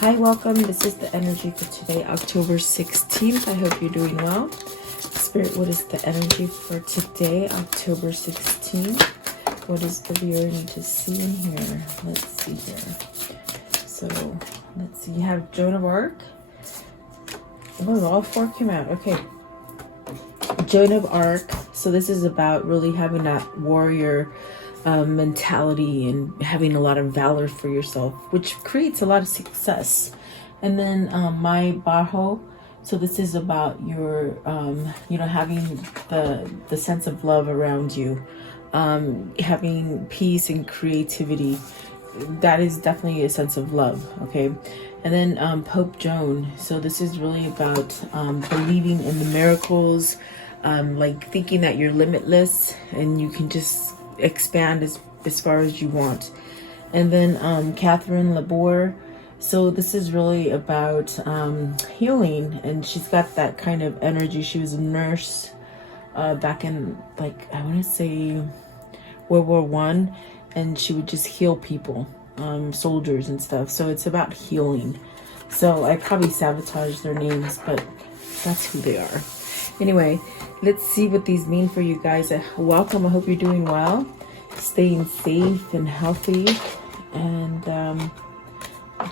Hi, welcome. This is the energy for today, October 16th. I hope you're doing well. Spirit, what is the energy for today, October 16th? What does the viewer need to see in here? Let's see here. So, let's see. You have Joan of Arc. Oh, all four came out. Okay. Joan of Arc. So this is about really having that warrior mentality and having a lot of valor for yourself, which creates a lot of success. And then my Bajo. So this is about your, having the sense of love around you, having peace and creativity. That is definitely a sense of love. Okay. And then Pope Joan. So this is really about believing in the miracles, like thinking that you're limitless and you can just expand as far as you want. And then Catherine Labor. So this is really about healing, and she's got that kind of energy. She was a nurse back in, like, I want to say World War One, and she would just heal people, soldiers and stuff. So it's about healing. So I probably sabotaged their names, but that's who they are. Anyway, let's see what these mean for you guys. Welcome. I hope you're doing well, staying safe and healthy, and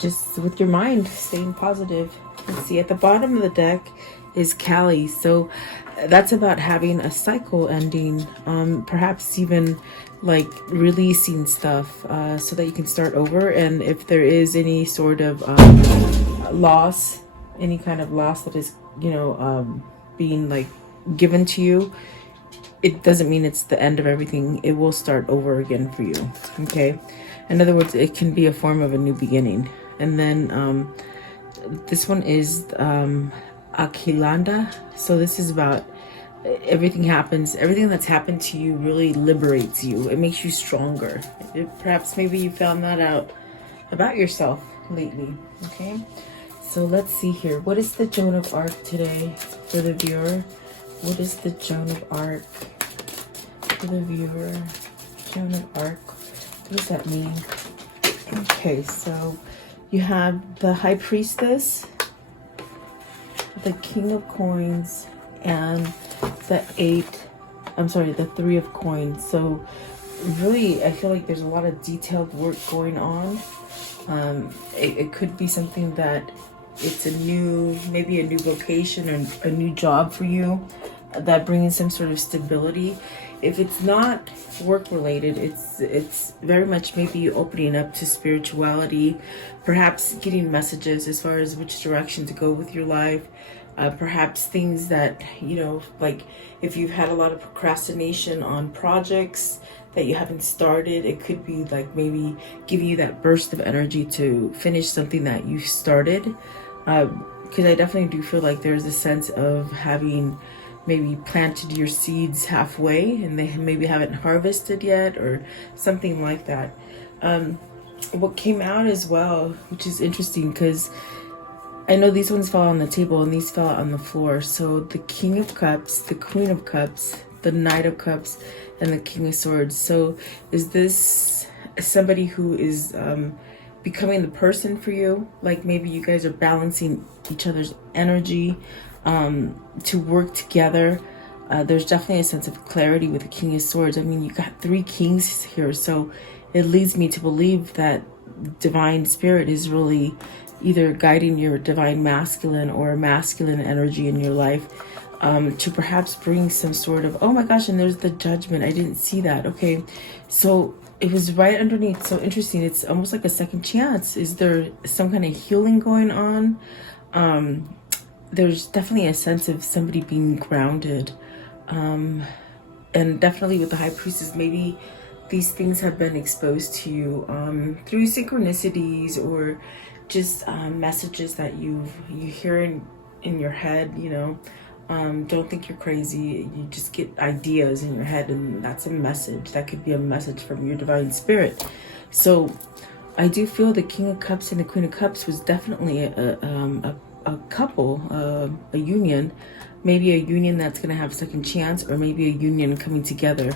just with your mind, staying positive. Let's see, at the bottom of the deck is Kali. So that's about having a cycle ending, perhaps even like releasing stuff so that you can start over. And if there is any sort of loss, any kind of loss that is, being like given to you, it doesn't mean it's the end of everything. It will start over again for you. Okay. In other words, it can be a form of a new beginning. And then this one is Akilanda. So this is about everything that's happened to you really liberates you. It makes you stronger. Perhaps maybe you found that out about yourself lately. Okay. So let's see here. What is the Joan of Arc today for the viewer? What is the Joan of Arc for the viewer? Joan of Arc. What does that mean? Okay, so you have the High Priestess, the King of Coins, and the Three of Coins. So really, I feel like there's a lot of detailed work going on. It could be something that it's maybe a new vocation or a new job for you that brings some sort of stability. If it's not work related, it's very much maybe opening up to spirituality, perhaps getting messages as far as which direction to go with your life, perhaps things that, like if you've had a lot of procrastination on projects that you haven't started, it could be like maybe giving you that burst of energy to finish something that you started. Because I definitely do feel like there's a sense of having maybe planted your seeds halfway and they maybe haven't harvested yet or something like that. What came out as well, which is interesting because I know these ones fell on the table and these fell on the floor. So the King of Cups, the Queen of Cups, the Knight of Cups, and the King of Swords. So is this somebody who is becoming the person for you? Like maybe you guys are balancing each other's energy to work together. There's definitely a sense of clarity with the King of Swords. I mean, you got three kings here, so it leads me to believe that divine spirit is really either guiding your divine masculine or masculine energy in your life to perhaps bring some sort of, oh my gosh, and there's the Judgment. I didn't see that. Okay, so it was right underneath. So interesting. It's almost like a second chance. Is there some kind of healing going on? There's definitely a sense of somebody being grounded. And definitely with the High Priestess, maybe these things have been exposed to you through synchronicities or just messages that you hear in your head, Don't think you're crazy. You just get ideas in your head, and that's a message. That could be a message from your divine spirit. So I do feel the King of Cups and the Queen of Cups was definitely a couple, a union, maybe a union that's going to have second chance, or maybe a union coming together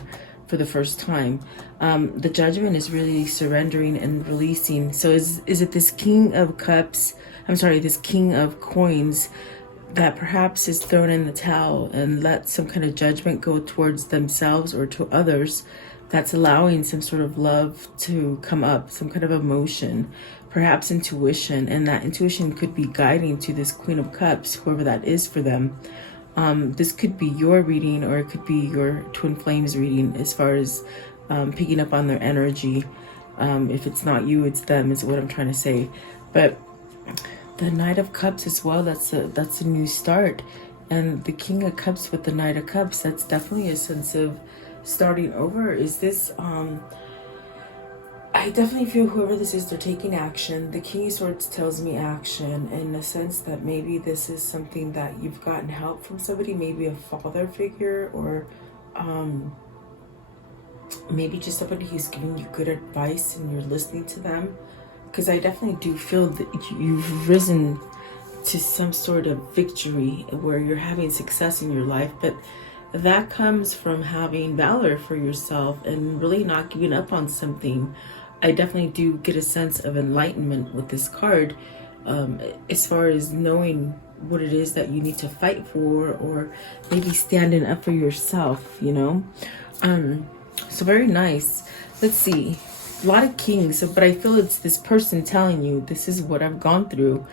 for the first time. The Judgment is really surrendering and releasing. So is it this King of Cups, I'm sorry, this King of Coins that perhaps is thrown in the towel and let some kind of judgment go towards themselves or to others, that's allowing some sort of love to come up, some kind of emotion, perhaps intuition, and that intuition could be guiding to this Queen of Cups, whoever that is for them. This could be your reading, or it could be your twin flames reading, as far as picking up on their energy. If it's not you, it's them, is what I'm trying to say. But the Knight of Cups as well, that's a new start. And the King of Cups with the Knight of Cups, that's definitely a sense of starting over. Is this I definitely feel whoever this is, they're taking action. The King of Swords tells me action, in the sense that maybe this is something that you've gotten help from somebody, maybe a father figure, or maybe just somebody who's giving you good advice and you're listening to them. Because I definitely do feel that you've risen to some sort of victory where you're having success in your life, but that comes from having valor for yourself and really not giving up on something. I definitely do get a sense of enlightenment with this card, as far as knowing what it is that you need to fight for, or maybe standing up for yourself, you know. So very nice. Let's see. A lot of kings, but I feel it's this person telling you, this is what I've gone through.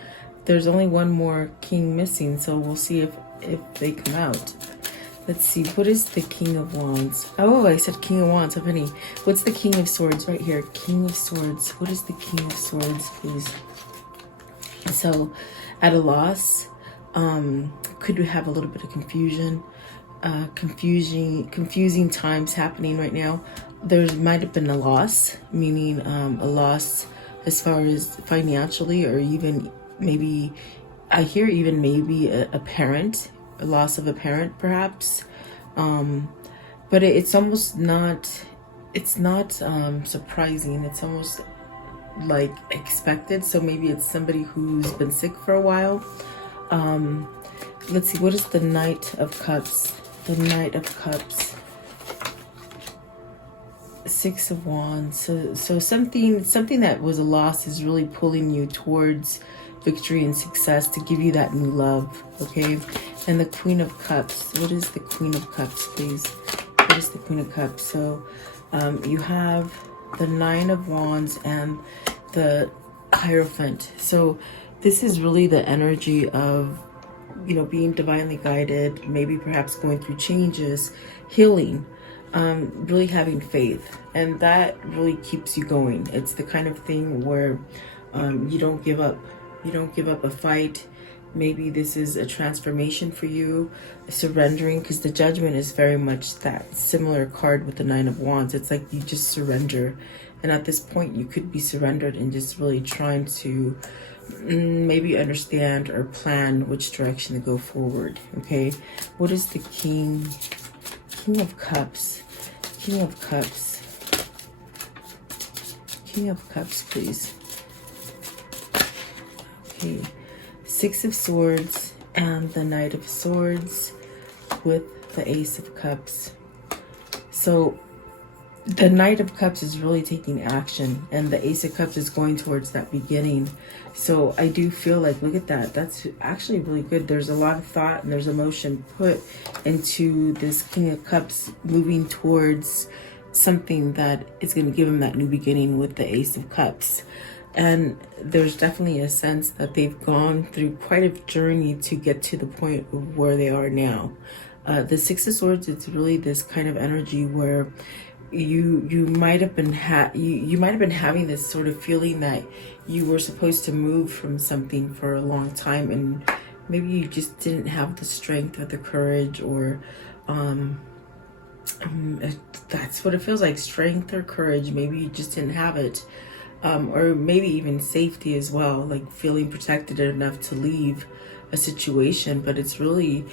There's only one more king missing, so we'll see if they come out. Let's see, what is the King of Wands? Oh, I said King of Wands, honey. What's the King of Swords right here? King of Swords. What is the King of Swords, please? So, at a loss, could we have a little bit of confusion? Confusing times happening right now. There might have been a loss, meaning a loss as far as financially, or even maybe, I hear even maybe a parent, a loss of a parent perhaps. But it's almost not, it's not surprising. It's almost like expected. So maybe it's somebody who's been sick for a while. Let's see, what is the Knight of Cups? The Knight of Cups. Six of Wands. So something that was a loss is really pulling you towards victory and success, to give you that new love. Okay. And the Queen of Cups. What is the Queen of Cups, please? What is the Queen of Cups? So you have the Nine of Wands and the Hierophant. So this is really the energy of, you know, being divinely guided, maybe perhaps going through changes, healing, really having faith, and that really keeps you going. It's the kind of thing where you don't give up. You don't give up a fight. Maybe this is a transformation for you, surrendering, because the Judgment is very much that similar card with the Nine of Wands. It's like you just surrender, and at this point you could be surrendered and just really trying to maybe understand or plan which direction to go forward. Okay, what is the King of Cups? King of Cups. King of Cups, please. Okay, Six of Swords and the Knight of Swords with the Ace of Cups. So the Knight of Cups is really taking action, and the Ace of Cups is going towards that beginning. So I do feel like, look at that, that's actually really good. There's a lot of thought and there's emotion put into this King of Cups, moving towards something that is going to give him that new beginning with the Ace of Cups. And there's definitely a sense that they've gone through quite a journey to get to the point of where they are now. The Six of Swords, it's really this kind of energy where you might have been you might have been having this sort of feeling that you were supposed to move from something for a long time, and maybe you just didn't have the strength or the courage, or that's what it feels like, strength or courage. Maybe you just didn't have it. Or maybe even safety as well, like feeling protected enough to leave a situation. But it's really,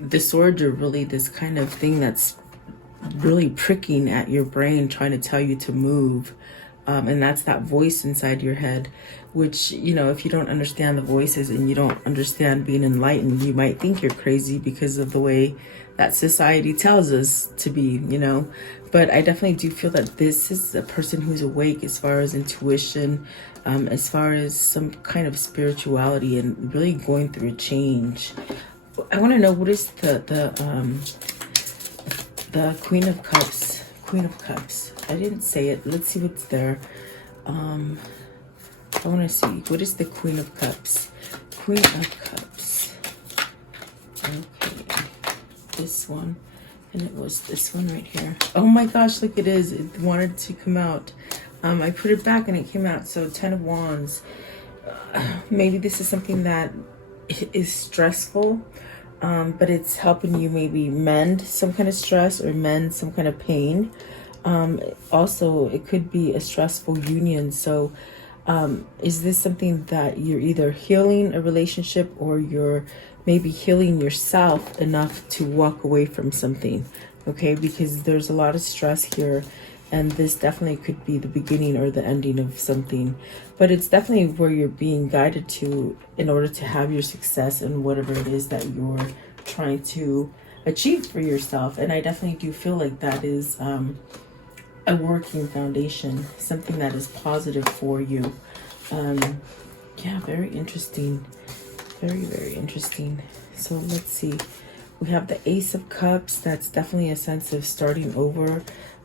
the swords are really this kind of thing that's really pricking at your brain, trying to tell you to move. And that's that voice inside your head, which, you know, if you don't understand the voices and you don't understand being enlightened, you might think you're crazy because of the way that society tells us to be, you know. But I definitely do feel that this is a person who's awake as far as intuition, as far as some kind of spirituality, and really going through a change. I want to know, what is the Queen of Cups? Queen of Cups. I didn't say it. Let's see what's there. I want to see, what is the Queen of Cups? Queen of Cups. Okay, this one, and it was this one right here. Oh my gosh, look, it is. It wanted to come out. I put it back and it came out. So 10 of Wands. Maybe this is something that is stressful, but it's helping you maybe mend some kind of stress or mend some kind of pain. Also, it could be a stressful union. So is this something that you're either healing a relationship, or you're maybe healing yourself enough to walk away from something? Okay, because there's a lot of stress here, and this definitely could be the beginning or the ending of something. But it's definitely where you're being guided to in order to have your success in whatever it is that you're trying to achieve for yourself. And I definitely do feel like that is a working foundation, something that is positive for you. Yeah, very interesting. Very, very interesting. So let's see. We have the Ace of Cups. That's definitely a sense of starting over,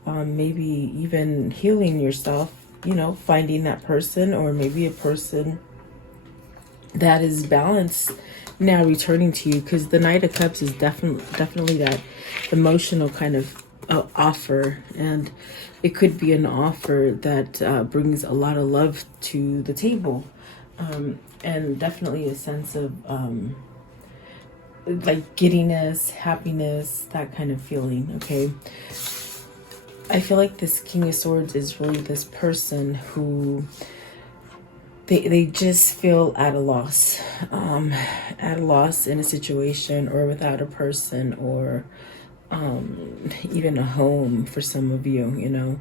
maybe even healing yourself, you know, finding that person, or maybe a person that is balanced now returning to you, because the Knight of Cups is definitely that emotional kind of offer, and it could be an offer that brings a lot of love to the table, and definitely a sense of like giddiness, happiness, that kind of feeling. Okay, I feel like this King of Swords is really this person who they just feel at a loss, in a situation, or without a person, or even a home for some of you, you know,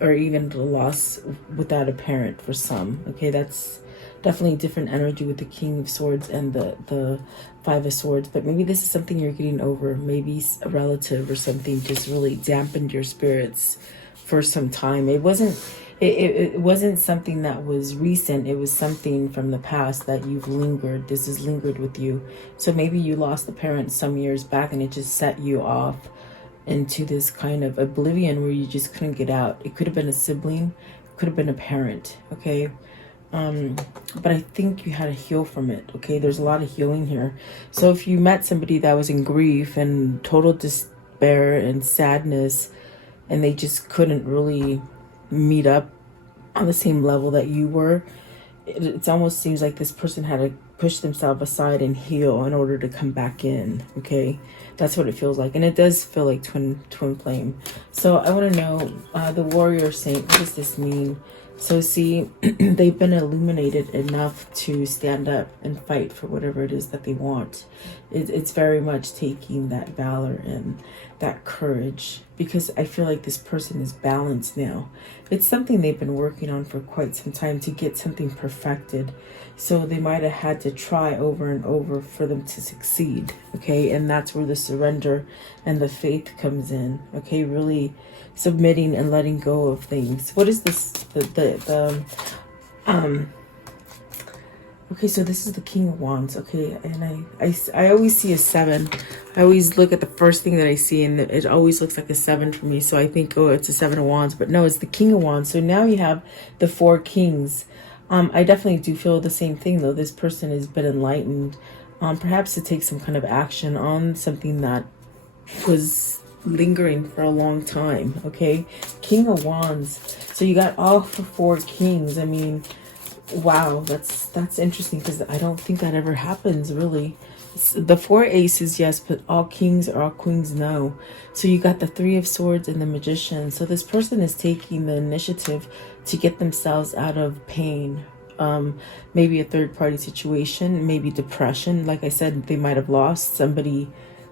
or even the loss without a parent for some. Okay, that's definitely different energy with the King of Swords and the Five of Swords. But maybe this is something you're getting over. Maybe a relative or something just really dampened your spirits for some time. It wasn't something that was recent. It was something from the past that you've lingered. This has lingered with you. So maybe you lost a parent some years back, and it just set you off into this kind of oblivion where you just couldn't get out. It could have been a sibling, it could have been a parent. Okay, but I think you had to heal from it. Okay, there's a lot of healing here. So if you met somebody that was in grief and total despair and sadness, and they just couldn't really meet up on the same level that you were, it almost seems like this person had to push themselves aside and heal in order to come back in. Okay, that's what it feels like, and it does feel like twin flame. So I want to know, the Warrior Saint, what does this mean? So see, they've been illuminated enough to stand up and fight for whatever it is that they want. It's very much taking that valor and that courage, because I feel like this person is balanced now. It's something they've been working on for quite some time to get something perfected. So they might have had to try over and over for them to succeed. Okay, and that's where the surrender and the faith comes in. Okay, really submitting and letting go of things. What is this? Okay, so this is the King of Wands. Okay, and I always see a 7. I always look at the first thing that I see, and it always looks like a 7 for me. So I think, oh, it's a 7 of Wands, but no, it's the King of Wands. So now you have the 4 Kings. I definitely do feel the same thing, though. This person has been enlightened, perhaps to take some kind of action on something that was lingering for a long time. Okay, King of Wands. So you got all 4 Kings. I mean, wow, that's interesting, because I don't think that ever happens, really. The 4 Aces, yes, but all Kings or all Queens, no. So you got the 3 of Swords and the Magician. So this person is taking the initiative to get themselves out of pain. Maybe a third-party situation, maybe depression. Like I said, they might have lost somebody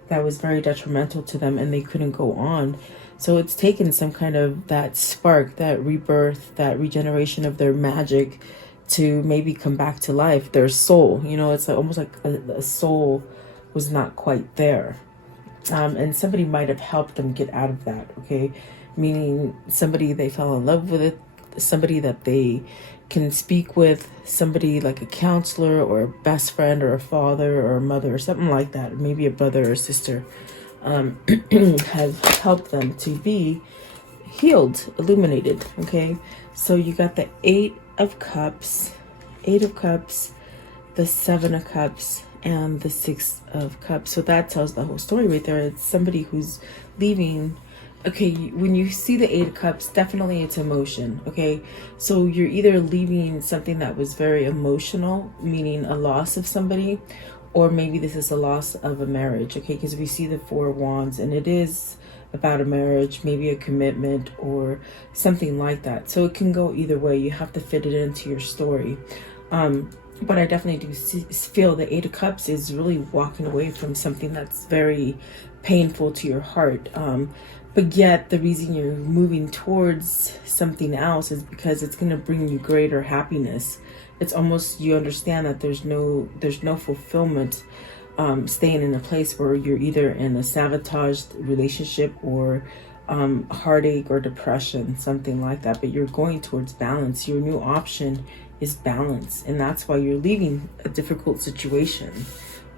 that was very detrimental to them, and they couldn't go on. So it's taken some kind of that spark, that rebirth, that regeneration of their magic to maybe come back to life, their soul. You know, it's almost like a soul was not quite there. And somebody might have helped them get out of that, okay? Meaning somebody they fell in love with, somebody that they can speak with, somebody like a counselor or a best friend or a father or a mother or something like that, maybe a brother or sister, have helped them to be healed, illuminated, okay? So you got the Eight of Cups, the Seven of Cups, and the Six of Cups. So that tells the whole story right there. It's somebody who's leaving. Okay, when you see the Eight of Cups, definitely it's emotion, okay? So you're either leaving something that was very emotional, meaning a loss of somebody, or maybe this is a loss of a marriage, okay? Because we see the Four of Wands, and it is about a marriage, maybe a commitment or something like that. So it can go either way. You have to fit it into your story. But I definitely do feel the Eight of Cups is really walking away from something that's very painful to your heart. But yet the reason you're moving towards something else is because it's going to bring you greater happiness. It's almost, you understand that there's no fulfillment staying in a place where you're either in a sabotaged relationship or heartache or depression, something like that. But you're going towards balance. Your new option is balance, and that's why you're leaving a difficult situation,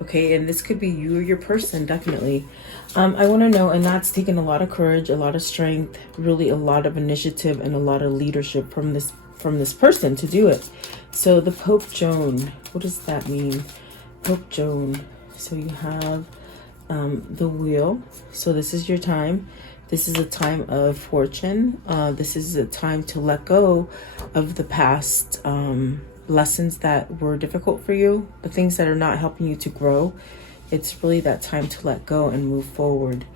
okay? And this could be you or your person, definitely. I want to know, and that's taken a lot of courage, a lot of strength, really a lot of initiative, and a lot of leadership from this person to do it. So the Pope Joan, what does that mean? Pope Joan. So you have the Wheel. So this is your time. This is a time of fortune. This is a time to let go of the past lessons that were difficult for you, the things that are not helping you to grow. It's really that time to let go and move forward.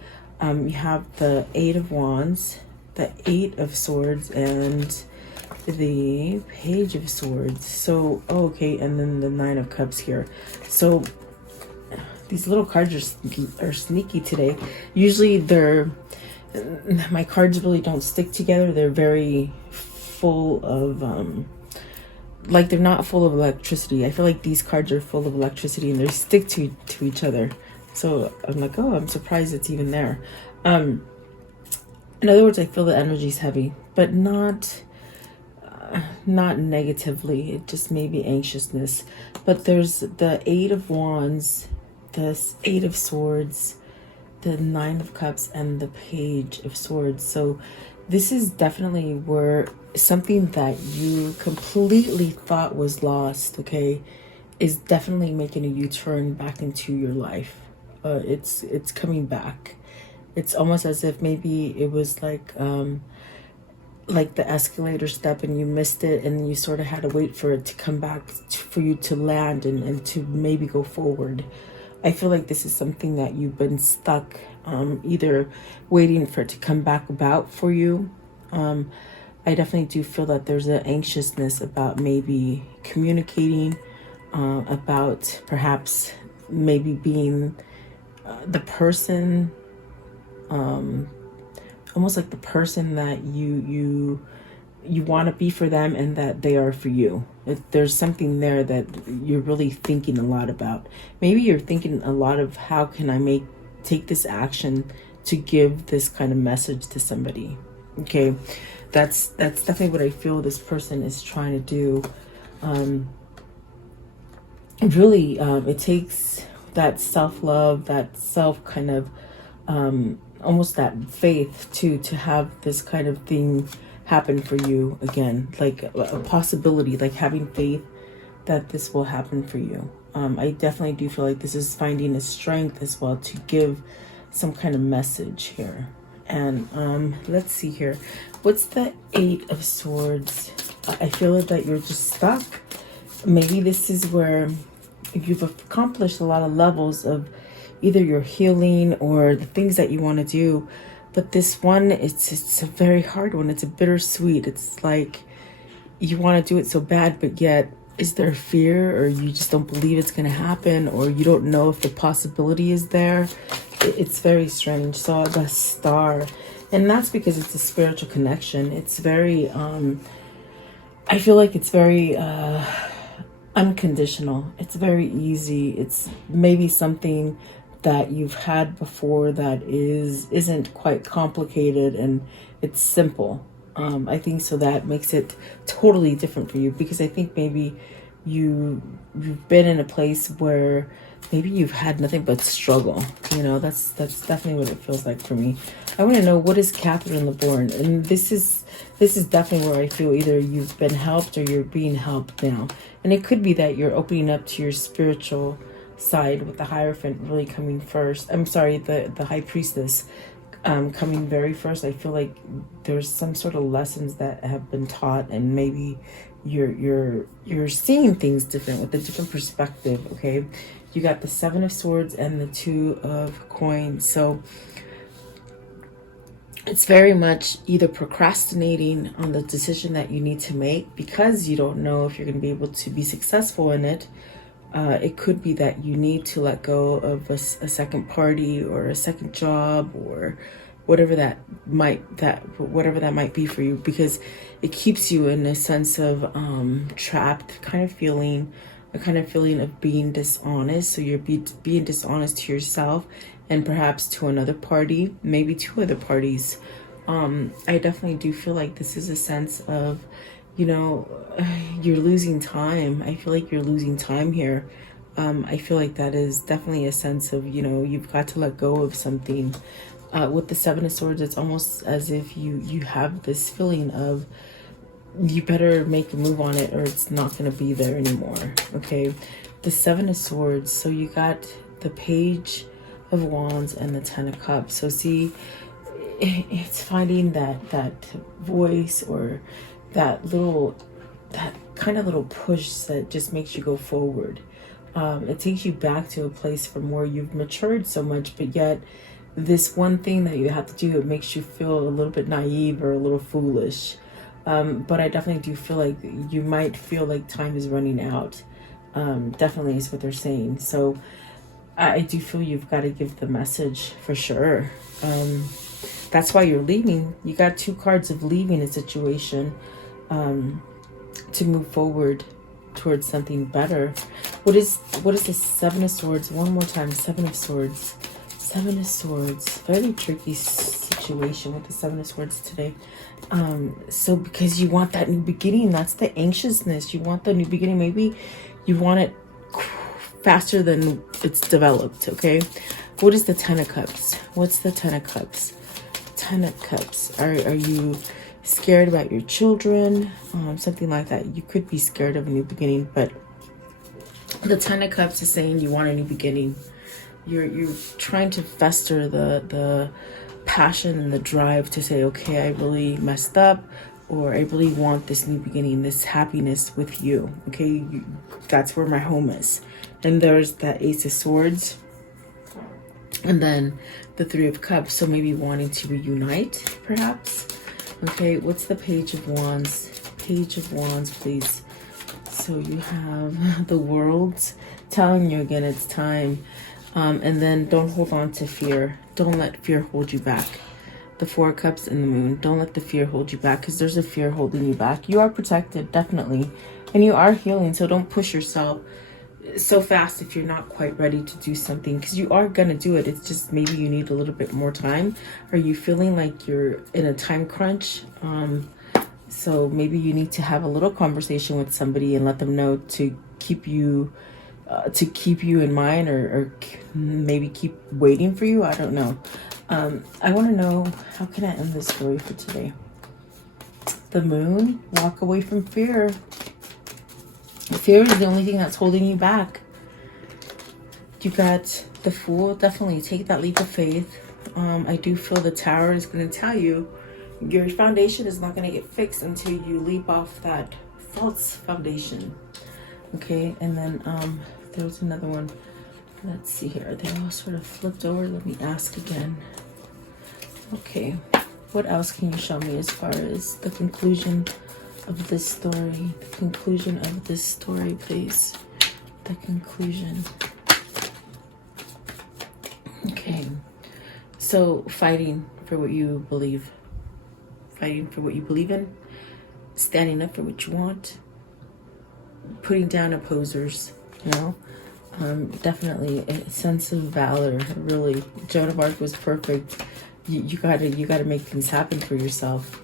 You have the Eight of Wands, the Eight of Swords, and the Page of Swords. So, okay, and then the Nine of Cups here. So these little cards are sneaky today. Usually my cards really don't stick together. They're very full of like they're not full of electricity. I feel like these cards are full of electricity and they stick to each other. So I'm like, oh, I'm surprised it's even there. In other words, I feel the energy's heavy, but not negatively. It just may be anxiousness. But there's the Eight of Wands, the Eight of Swords, the Nine of Cups, and the Page of Swords. So this is definitely where something that you completely thought was lost, okay, is definitely making a U-turn back into your life. It's coming back. It's almost as if maybe it was like the escalator step and you missed it, and you sort of had to wait for it to come back for you to land and to maybe go forward. I feel like this is something that you've been stuck either waiting for it to come back about for you. I definitely do feel that there's an anxiousness about maybe communicating, about perhaps maybe being the person, almost like the person that you want to be for them and that they are for you. There's something there that you're really thinking a lot about. Maybe you're thinking a lot of how can I take this action to give this kind of message to somebody. Okay, that's definitely what I feel this person is trying to do. Really, it takes that self-love, that self kind of almost that faith to have this kind of thing happen for you again, like a possibility, like having faith that this will happen for you. I definitely do feel like this is finding a strength as well to give some kind of message here. And let's see here, what's the Eight of Swords? I feel that you're just stuck. Maybe this is where you've accomplished a lot of levels of either your healing or the things that you want to do. But this one, it's a very hard one. It's a bittersweet. It's like you want to do it so bad, but yet is there fear, or you just don't believe it's going to happen, or you don't know if the possibility is there. It's very strange. So the Star, and that's because it's a spiritual connection. It's very, I feel like it's very unconditional. It's very easy. It's maybe something that you've had before that isn't quite complicated and it's simple. I think so that makes it totally different for you, because I think maybe you've been in a place where maybe you've had nothing but struggle. You know, that's definitely what it feels like for me. I want to know, what is Catherine the Born? And this is definitely where I feel either you've been helped or you're being helped now. And it could be that you're opening up to your spiritual side with the Hierophant really coming first. I'm sorry, the High Priestess coming very first. I feel like there's some sort of lessons that have been taught, and maybe you're seeing things different with a different perspective. Okay, you got the Seven of Swords and the Two of Coins. So it's very much either procrastinating on the decision that you need to make because you don't know if you're going to be able to be successful in it. It could be that you need to let go of a second party or a second job or whatever that might be for you, because it keeps you in a sense of trapped kind of feeling, a kind of feeling of being dishonest. So you're being dishonest to yourself and perhaps to another party, maybe two other parties. I definitely do feel like this is a sense of, you know, you're losing time. I feel like you're losing time here. I feel like that is definitely a sense of, you know, you've got to let go of something. With the Seven of Swords, it's almost as if you have this feeling of you better make a move on it or it's not going to be there anymore. Okay, the Seven of Swords. So you got the Page of Wands and the Ten of Cups. So see, it's finding that voice or that kind of little push that just makes you go forward. It takes you back to a place from where you've matured so much, but yet this one thing that you have to do, it makes you feel a little bit naive or a little foolish. But I definitely do feel like you might feel like time is running out. Definitely is what they're saying. So I do feel you've got to give the message for sure. That's why you're leaving. You got two cards of leaving a situation to move forward towards something better. What is the Seven of Swords? One more time. Seven of Swords. Seven of Swords. Very tricky situation with the Seven of Swords today. So because you want that new beginning, that's the anxiousness. You want the new beginning. Maybe you want it faster than it's developed. Okay. What is the Ten of Cups? What's the Ten of Cups? Ten of Cups. Are you scared about your children? Something like that. You could be scared of a new beginning, but the Ten of Cups is saying you want a new beginning. You're trying to fester the passion and the drive to say, okay, I really messed up, or I really want this new beginning, this happiness with you. Okay, that's where my home is. And there's that Ace of Swords, and then the Three of Cups. So maybe wanting to reunite, perhaps. Okay, what's the Page of Wands? Page of Wands, please. So you have the World telling you again it's time. And then don't hold on to fear. Don't let fear hold you back. The Four of Cups and the Moon. Don't let the fear hold you back, because there's a fear holding you back. You are protected, definitely. And you are healing, so don't push yourself so fast if you're not quite ready to do something, because you are going to do it. It's just maybe you need a little bit more time. Are you feeling like you're in a time crunch? So maybe you need to have a little conversation with somebody and let them know to keep you in mind, or maybe keep waiting for you. I don't know. I want to know, how can I end this story for today? The Moon. Walk away from fear. Fear is the only thing that's holding you back. You got the Fool. Definitely take that leap of faith. I do feel the Tower is going to tell you your foundation is not going to get fixed until you leap off that false foundation. Okay, and then there's another one. Let's see here. They all sort of flipped over. Let me ask again. Okay, what else can you show me as far as the conclusion of this story? The conclusion of this story, please. The conclusion. Okay, so fighting for what you believe. Fighting for what you believe in. Standing up for what you want. Putting down opposers, you know. Definitely a sense of valor. Really, Joan of Arc was perfect. You gotta make things happen for yourself.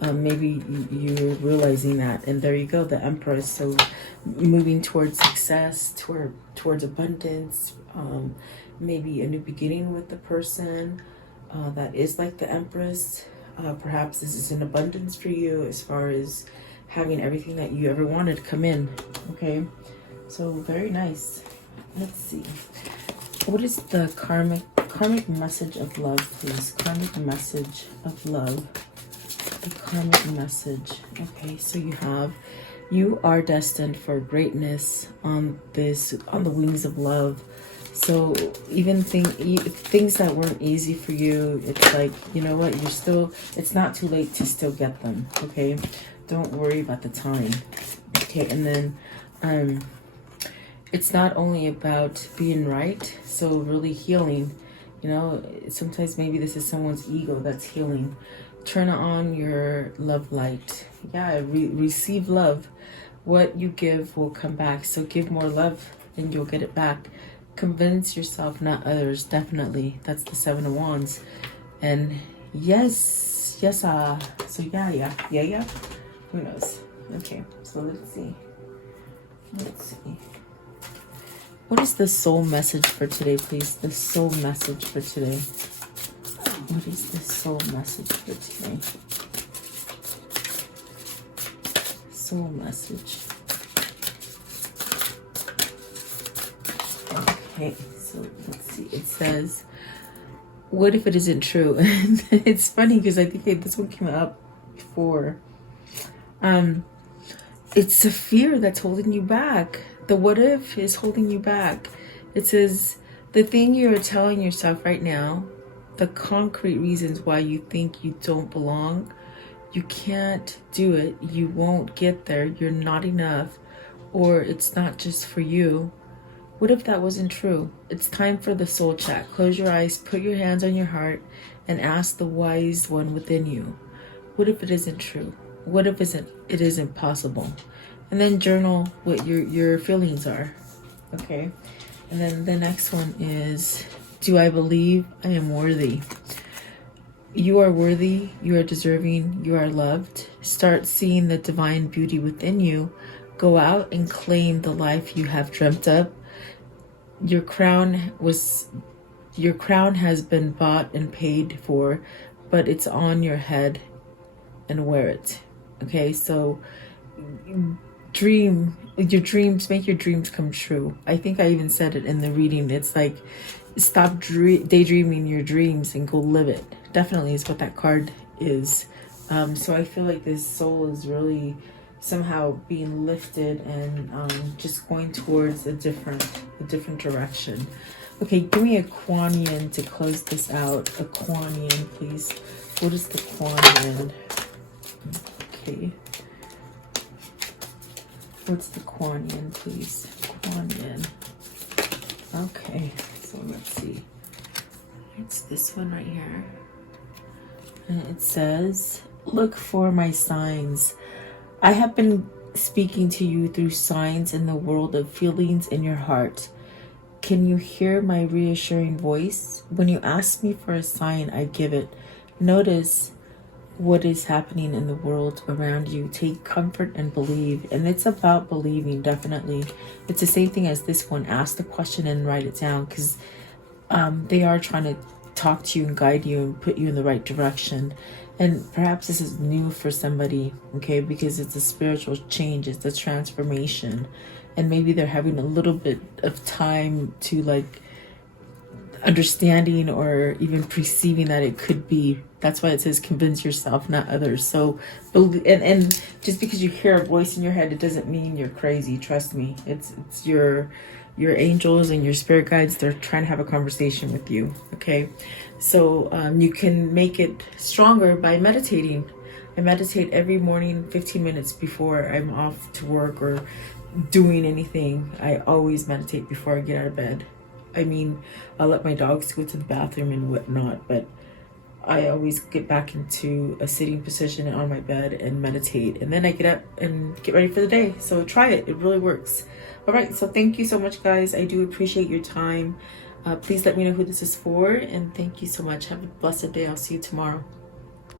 Maybe you're realizing that, and there you go, the Empress. So moving towards success, towards abundance, maybe a new beginning with the person that is like the Empress. Perhaps this is an abundance for you as far as having everything that you ever wanted come in. Okay, so very nice. Let's see. What is the karmic message of love, please? Karmic message of love. The karmic message. Okay, so you are destined for greatness on the wings of love. So even things that weren't easy for you, it's like, you know what, it's not too late to still get them. Okay, don't worry about the time. Okay, and then it's not only about being right, so really healing. You know, sometimes maybe this is someone's ego that's healing. Turn on your love light. Yeah, receive love. What you give will come back. So give more love and you'll get it back. Convince yourself, not others. Definitely. That's the Seven of Wands. And yes. So yeah. Who knows? Okay, so let's see. What is the soul message for today, please? The soul message for today. What is the soul message for today? Soul message. Okay, so let's see. It says, what if it isn't true? It's funny because I think this one came up before. It's a fear that's holding you back. The what if is holding you back. It says, the thing you're telling yourself right now, the concrete reasons why you think you don't belong, you can't do it, you won't get there, you're not enough, or it's not just for you. What if that wasn't true? It's time for the soul chat. Close your eyes, put your hands on your heart, and ask the wise one within you. What if it isn't true? What if it isn't possible? And then journal what your feelings are. Okay? And then the next one is, do I believe I am worthy? You are worthy, you are deserving, you are loved. Start seeing the divine beauty within you. Go out and claim the life you have dreamt up. Your crown has been bought and paid for, but it's on your head, and wear it. Okay, so dream your dreams, make your dreams come true. I think I even said it in the reading. It's like, stop daydreaming your dreams and go live it. Definitely is what that card is. So I feel like this soul is really somehow being lifted and just going towards a different direction. Okay, give me a Kuan Yin to close this out. A Kuan Yin, please. What is the Kuan Yin? Okay. What's the Kuan Yin, please? Kuan Yin. Okay, so let's see. It's this one right here. And it says, look for my signs. I have been speaking to you through signs in the world of feelings in your heart. Can you hear my reassuring voice? When you ask me for a sign, I give it. Notice what is happening in the world around you. Take comfort and believe. And it's about believing, definitely. It's the same thing as this one. Ask the question and write it down, because they are trying to talk to you and guide you and put you in the right direction. And perhaps this is new for somebody, okay, because it's a spiritual change, it's a transformation, and maybe they're having a little bit of time to like understanding or even perceiving that it could be. That's why it says convince yourself, not others. So and just because you hear a voice in your head, it doesn't mean you're crazy. Trust me. It's your angels and your spirit guides. They're trying to have a conversation with you. Okay, so you can make it stronger by meditating. I meditate every morning 15 minutes before I'm off to work or doing anything. I always meditate before I get out of bed. I mean, I'll let my dogs go to the bathroom and whatnot, but I always get back into a sitting position on my bed and meditate, and then I get up and get ready for the day. So try it. It really works. All right, so thank you so much, guys. I do appreciate your time. Please let me know who this is for, and thank you so much. Have a blessed day. I'll see you tomorrow.